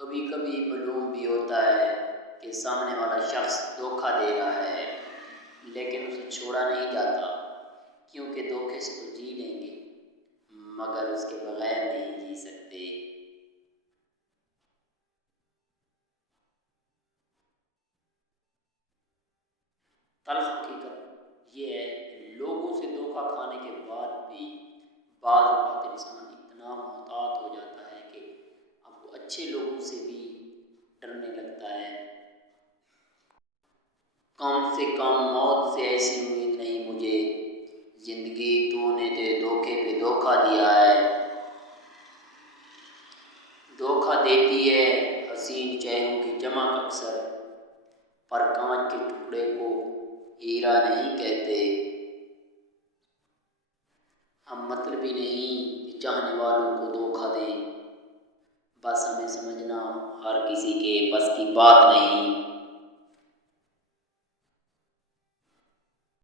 کبھی کبھی معلوم بھی ہوتا ہے کہ سامنے والا شخص دھوکہ دے رہا ہے، لیکن اسے چھوڑا نہیں جاتا، کیونکہ دھوکے سے تو جی لیں گے مگر اس کے بغیر نہیں جی سکتے۔ تلخ حقیقت یہ ہے کہ لوگوں سے دھوکہ کھانے کے بعد بھی بعض اوقات انسان اتنا محتاط ہو جاتا ہے کہ اب وہ اچھے لوگوں سے بھی ڈرنے لگتا ہے۔ کم سے کم موت سے ایسی امید نہیں مجھے، زندگی تو نے دھوکے پہ دھوکہ دیا ہے۔ دھوکہ دیتی ہے حسین چہروں کی چمک اکثر، پر کانچ کے ٹکڑے کو ہیرا نہیں کہتے۔ ہم مطلبی نہیں کہ چاہنے والوں کو دھوکہ دیں، بس ہمیں سمجھنا ہر کسی کے بس کی بات نہیں۔